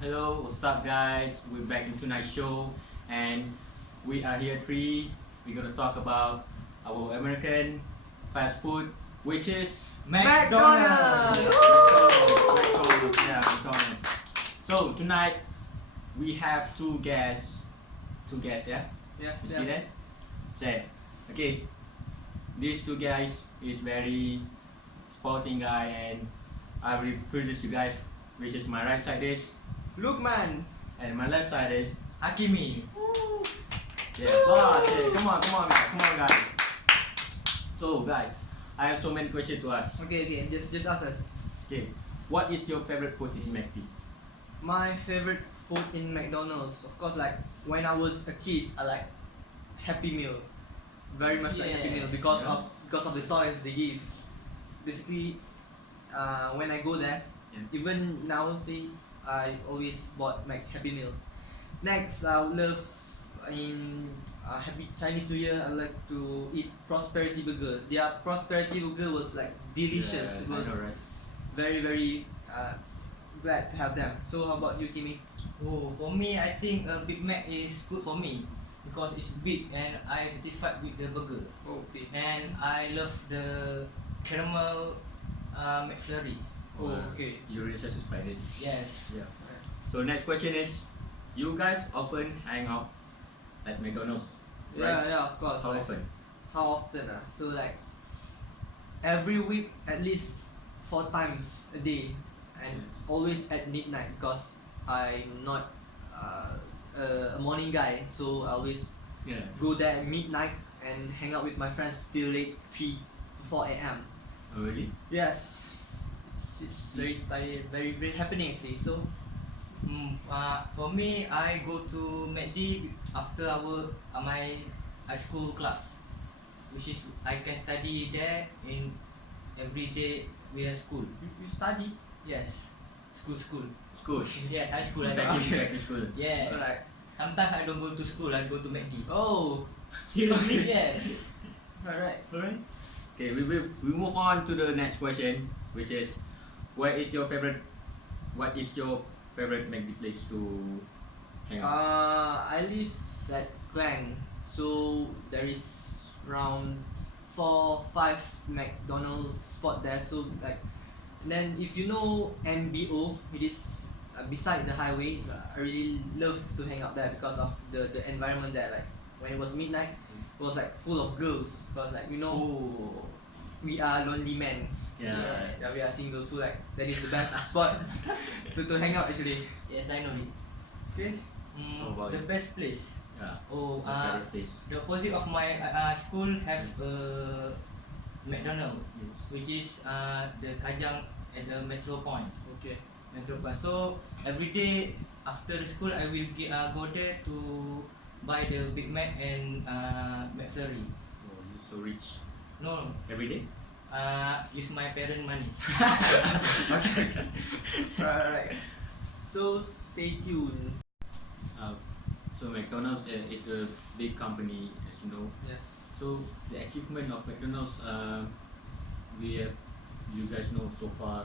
Hello, what's up, guys? We're back in tonight's show, and we are here three. We're gonna talk about our American fast food, which is McDonald's! McDonald's, yeah, McDonald's. So tonight we have two guests. Two guests, yeah. Yes, You see that? Say, okay. These two guys is very sporting guy, and I will introduce you guys. Which is my right side is, Lukman! and my left side is. Hakimi! Yeah, boss. Yeah, come on, guys. So, guys, I have so many questions to ask. Okay, just ask us. Okay, what is your favorite food in McD? My favorite food in McDonald's, of course, like when I was a kid, I like Happy Meal. Very much like Happy Meal because Yeah. of the toys they give. Basically, when I go there, even nowadays, I always bought Happy Meals. Next, I would love in Happy Chinese New Year. I like to eat Prosperity Burger. Their Prosperity Burger was like delicious. Yes, It I was know, right? very glad to have them. So how about you, Kimi? Oh, for me, I think a Big Mac is good for me because it's big and I satisfied with the burger. Okay. And I love the caramel McFlurry. Oh, okay. You really satisfied it. Yes. Yeah. So next question is, you guys often hang out at McDonald's, right? Yeah, of course. How like, often? How often? So like every week at least 4 times a day, and Yes. always at midnight because I'm not a morning guy, so I always Yeah. go there at midnight and hang out with my friends till late 3 to 4 a.m. Oh, really? Yes, it's very tired, very happening actually. So For me, I go to McD after my high school class, which is I can study there in every day we have school. you study. Yes, school. School. Yes, high school. Back to school. Yes. Alright. Sometimes I don't go to school. I go to McD. Oh, Seriously? Yes. alright. Alright. Okay, we move on to the next question, which is, what is your favorite McD place to hang out? I live at Klang, so there is around 4-5 McDonald's spot there. So like, and then if you know MBO, it is beside the highway. So I really love to hang out there because of the environment there. Like when it was midnight, it was like full of girls. Because like Oh. we are lonely men. Yeah. Yeah, we are single. So like that is the best spot to hang out actually. Yes, I know it. Okay. How about The you? best place. Yeah. Oh, Your favorite place. the opposite of my school have a McDonald, Yes. which is the Kajang at the Metro Point. Okay. Metro Point. So every day after the school, I will go there to buy the Big Mac and McFlurry. Oh, you're so rich. No, Every day? use my parent money. Okay. Alright. So stay tuned. So McDonald's is a big company, as you know. Yes. So the achievement of McDonald's, you guys know so far.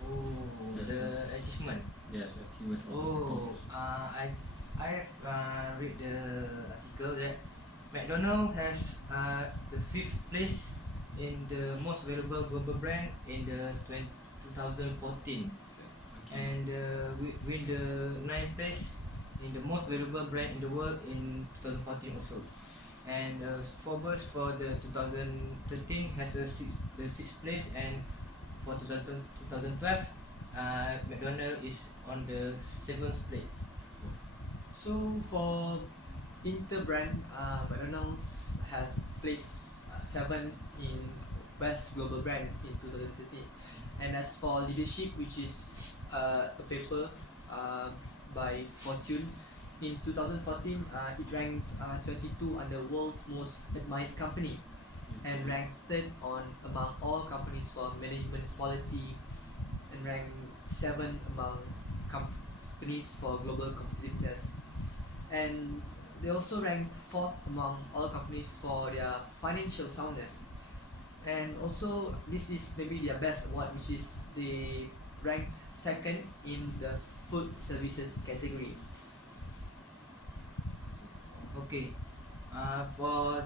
Oh, the achievement. Yes, achievement of Oh, McDonald's. I have read the article that McDonald's has the fifth place in the most valuable global brand in the 2014, and win the ninth place in the most valuable brand in the world in 2014 also. And Forbes for the 2013 has the sixth place, and for 2012, McDonald's is on the seventh place. So for Interbrand, McDonald's has placed 7 in best global brand in 2013. And as for leadership, which is a paper by Fortune, in 2014, it ranked 22 on the world's most admired company, and ranked third on among all companies for management quality, and ranked 7 among companies for global competitiveness. And they also ranked 4th among all companies for their financial soundness. And also, this is maybe their best award, which is they ranked second in the food services category. Okay. For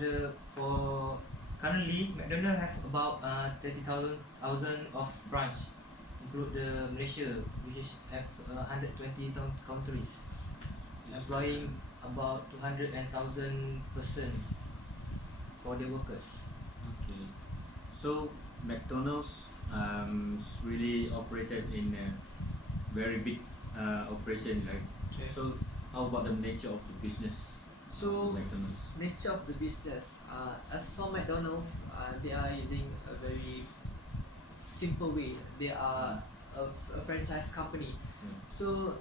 currently McDonald have about 30,000 of branch, include the Malaysia, which is have 120 countries, employing about 200,000 person for the workers. Okay. So McDonald's is really operated in a very big operation, right? Okay. So how about the nature of the business So of McDonald's? nature of the business. As for McDonald's, they are using a very simple way. They are a franchise company. Mm. So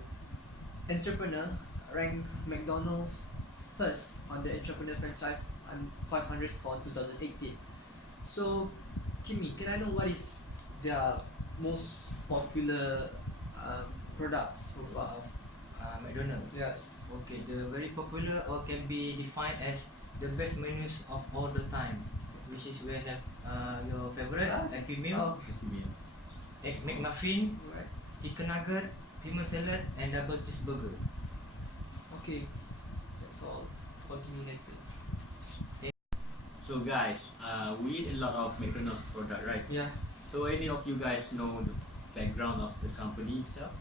entrepreneur ranked McDonald's first on the entrepreneur franchise and 500 for 2018. So Kimmy, can I know what is their most popular products so far? Of McDonald. Yes. Okay, the very popular or can be defined as the best menus of all the time, which is we have your favorite Happy Meal, egg McMuffin, Right. chicken nugget, pimento salad, and double cheeseburger. Okay. That's all. Continue later. So guys, we eat a lot of McDonald's product, right? Yeah. So any of you guys know the background of the company itself?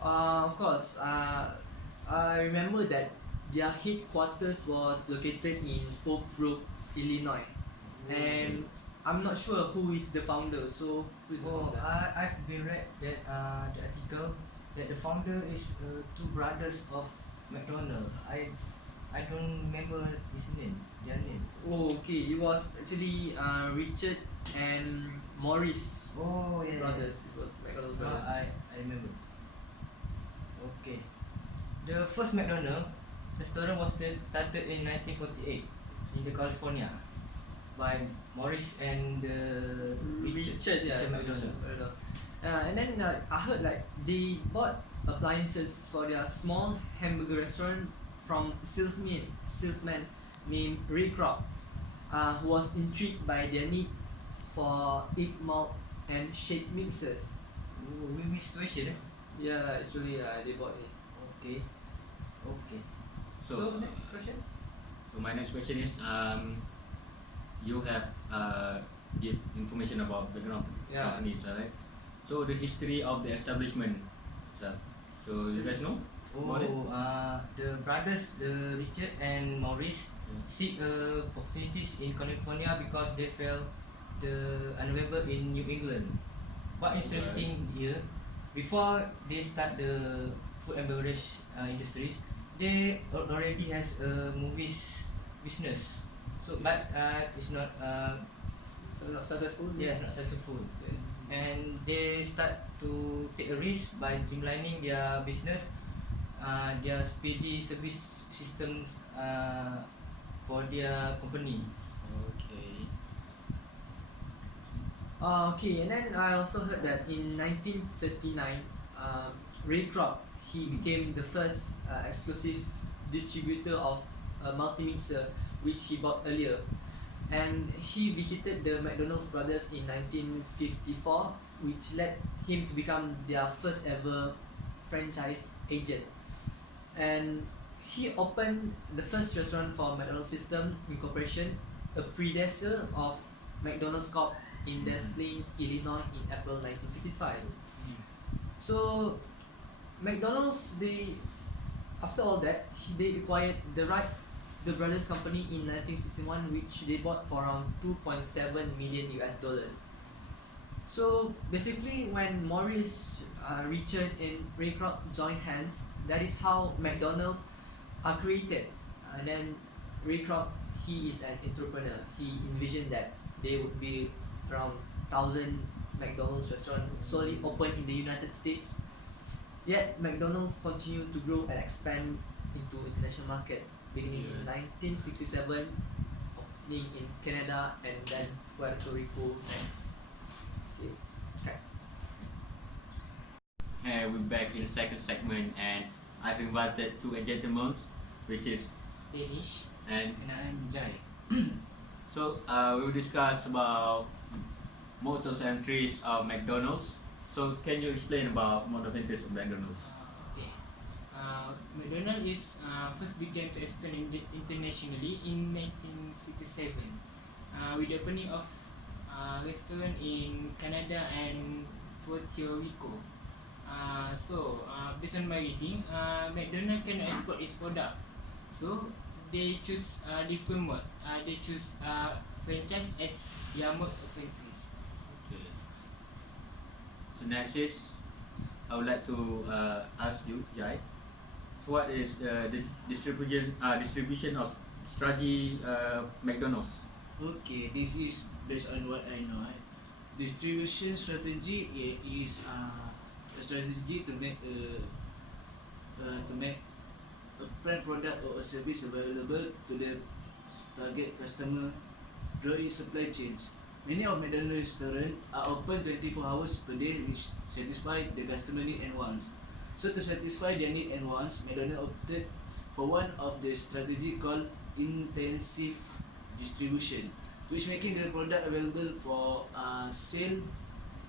Of course. I remember that their headquarters was located in Oak Brook, Illinois, and I'm not sure who is the founder. So who is the Oh, founder? I've been read that the article that the founder is two brothers of McDonald. I don't remember his name, their name. Oh, okay. It was actually Richard and Morris Oh yeah. brothers. It was McDonald's Now brothers. I remember. Okay. The first McDonald restaurant was started in 1948 in the California by Morris and Richard, yeah, Richard McDonald. McDonald. And then I heard like they bought appliances for their small hamburger restaurant from salesman named Ray Kroc, who was intrigued by their need for egg malt and shake mixers. Oh, win-win situation. Yeah, actually they bought it. Okay. Okay. So next question. So my next question is, you have give information about background of the Yeah. company itself, right? So the history of the establishment itself. So you guys know? About it? The brothers, the Richard and Morris, seek opportunities in California because they felt unavailable in New England. What interesting here, before they start the food and beverage industries, they already has a movies business. So, but it's not So not successful. it's not successful. And they start to take a risk by streamlining their business, their speedy service systems for their company. Okay. Okay, and then I also heard that in 1939, Ray Kroc he became the first exclusive distributor of a multi-mixer which he bought earlier, and he visited the McDonald's brothers in 1954, which led him to become their first ever franchise agent, and he opened the first restaurant for McDonald's System Incorporation, a predecessor of McDonald's Corp in Des Plaines, Illinois in April 1955. So McDonald's, after all that, they acquired the brothers company in 1961, which they bought for around 2.7 million US dollars. So basically, when Morris, Richard, and Ray Kroc joined hands, that is how McDonald's are created. And then Ray Kroc, he is an entrepreneur. He envisioned that there would be around 1,000 McDonald's restaurants solely open in the United States. Yet McDonald's continued to grow and expand into international market, beginning in 1967, opening in Canada and then Puerto Rico next. Okay. And we're back in the second segment, and I've invited two gentlemen, which is Danish and and I'm Jai. so we will discuss about mottos and trees of McDonald's. So can you explain about fundamentals of McDonald's? Okay. McDonald is first began to expand internationally in 1967 with the opening of restaurant in Canada and Puerto Rico. Based on my reading, McDonald can export its product. So they choose different mode. They choose franchise as their mode of entries. Okay. So next is, I would like to ask you, Jai. So what is the distribution of strategy McDonald's? Okay, this is based on what I know. Distribution strategy is a strategy to make a brand product or a service available to the target customer through its supply chains. Many of McDonald's restaurants are open 24 hours per day, which satisfy the customer need and wants. So to satisfy their need and wants, McDonald's opted for one of the strategy called intensive distribution, which making the product available for sale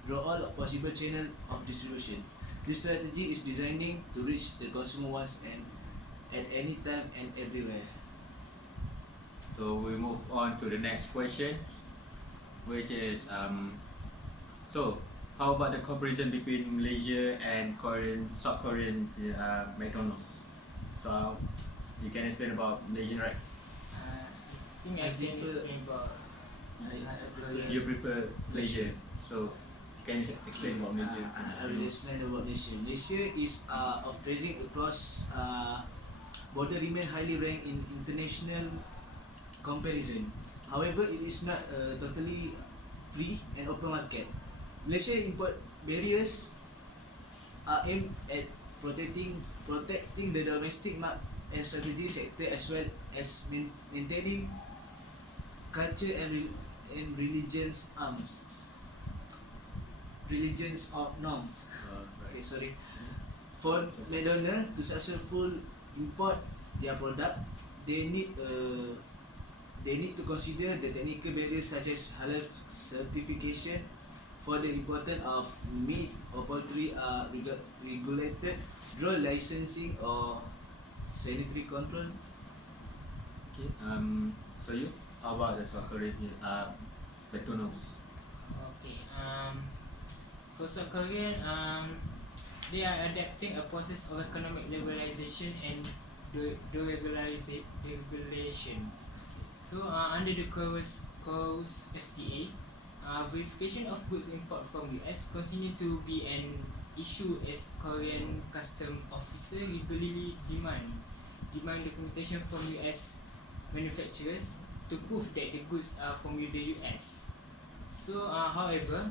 through all possible channel of distribution. This strategy is designing to reach the consumer wants and at any time and everywhere. So we move on to the next question, which is so how about the comparison between Malaysia and South Korean McDonald's? So you can explain about Malaysian, right? I think I can prefer- explain about South Korea. You prefer Malaysia, so can you explain about Malaysia? I will explain about Malaysia. Malaysia is of trading across border remain highly ranked in international comparison. However, it is not totally free and open market. Malaysia import barriers are aimed at protecting the domestic market and strategic sector as well as maintaining culture and religions or norms. Okay, sorry. For McDonald to successful import their product, they need to consider the technical barriers such as halal certification for the importance of meat or poultry are regulated through licensing or sanitary control. Okay. So you, how about the South Korean McDonald's? Okay. For South Korean, they are adapting a process of economic liberalization and deregulation. So under the Coast FTA, verification of goods import from US continue to be an issue as Korean custom officer regularly demand documentation from US manufacturers to prove that the goods are from the US. So however,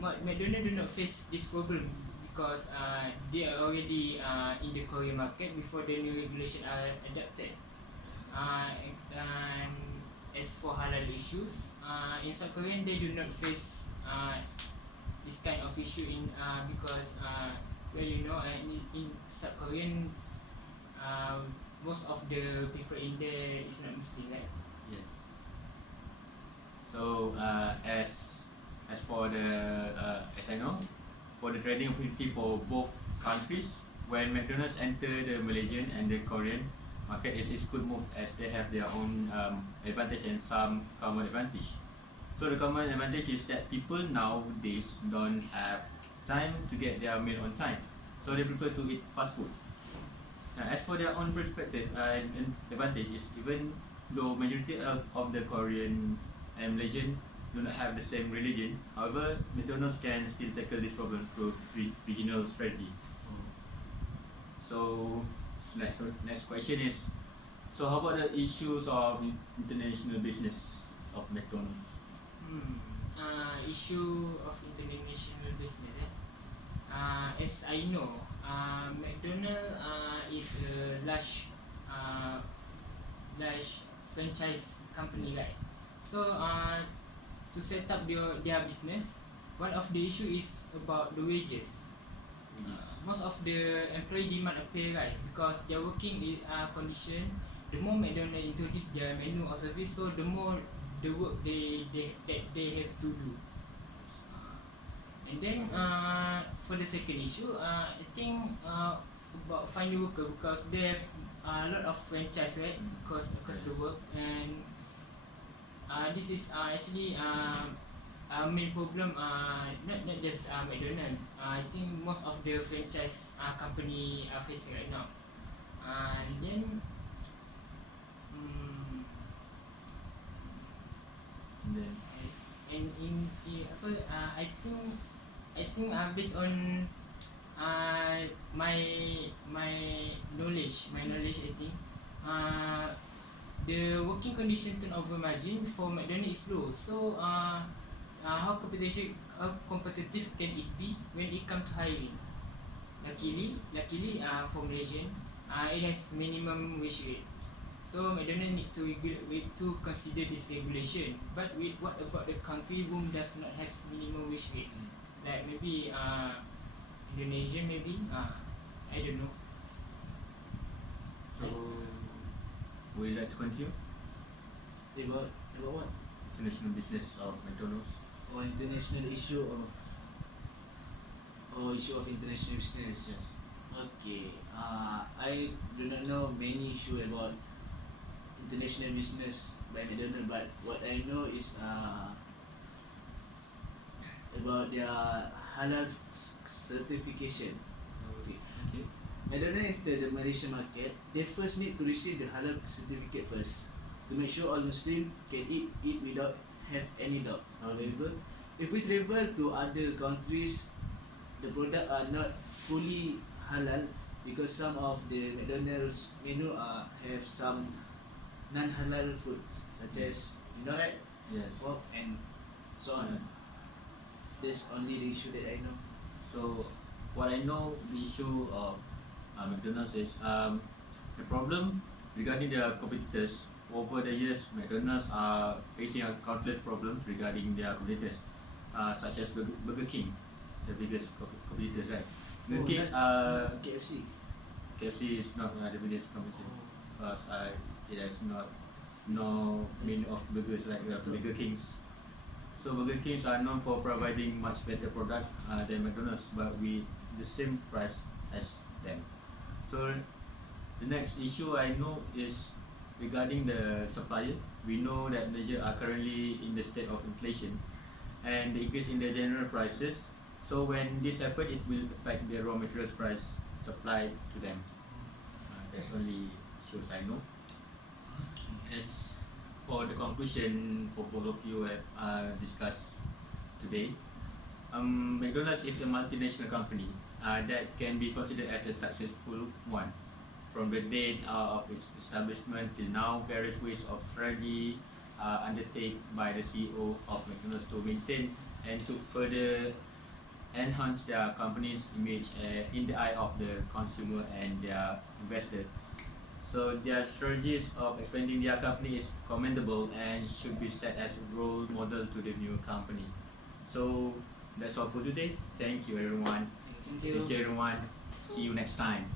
McDonald do not face this problem because they are already in the Korean market before the new regulation are adapted. And as for halal issues, in South Korea they do not face this kind of issue because in South Korean most of the people in there is not Muslim, right? Yes. So as for the as I know, for the trading opportunity for both countries, when McDonald's enter the Malaysian and the Korean market, is good move as they have their own advantage and some common advantage. So the common advantage is that people nowadays don't have time to get their meal on time, so they prefer to eat fast food. As for their own perspective and advantage is, even though majority of the Korean and Malaysian do not have the same religion, however, McDonald's can still tackle this problem through regional strategy. So next question is, so how about the issues of international business of McDonald's? Issue of international business. As I know, McDonald is a large franchise company, right? So to set up their business, one of the issue is about the wages. Most of the employee demand a pay rise because their working condition. The more McDonald introduce their menu or service, so the more the work they have to do. And then for the second issue, I think about finding worker because they have a lot of franchise, right? Across the world, and this is actually a main problem. Not just McDonald. I think most of the franchise company are facing right now. And then And then and in apa I think based on my knowledge I think the working condition turnover margin for McDonald is low. So how competitive can it be when it comes to hiring? Luckily for Malaysian, it has minimum wage rate. So McDonald need to consider this regulation. But what about the country whom does not have minimum wage rates? Like maybe Indonesia, maybe I don't know. so would you like to continue About what? international business of McDonald's? Or international issue of international business. Yes. Okay. I do not know many issue about international business by McDonald, but what I know is about their halal certification. Okay. Okay. McDonald enter the Malaysian market, they first need to receive the halal certificate first to make sure all Muslim can eat without have any doubt. However, if we travel to other countries, the product are not fully halal because some of the McDonald's menu have some non-halal food such as right, Yes. pork and so on. That's only the issue that I know. So what I know the issue of McDonald's is the problem regarding their competitors. Over the years, McDonald's are facing countless problems regarding their competitors, such as Burger King, the biggest competitors, right? Burger King, KFC. KFC is not the biggest competitor because it has no mean of burgers like Burger Kings. So Burger Kings are known for providing much better product than McDonald's, but with the same price as them. So the next issue I know is regarding the supplier. We know that Malaysia are currently in the state of inflation and the increase in the general prices. So when this happen, it will affect the raw materials price supplied to them. That's only issues I know. As for the conclusion for both of you have discussed today, McDonald's is a multinational company that can be considered as a successful one. From the date of its establishment till now, various ways of strategy are undertaken by the CEO of McDonald's to maintain and to further enhance their company's image in the eye of the consumer and their investor. So their strategies of expanding their company is commendable and should be set as a role model to the new company. So that's all for today. Thank you everyone. Thank you. Thank you everyone. See you next time.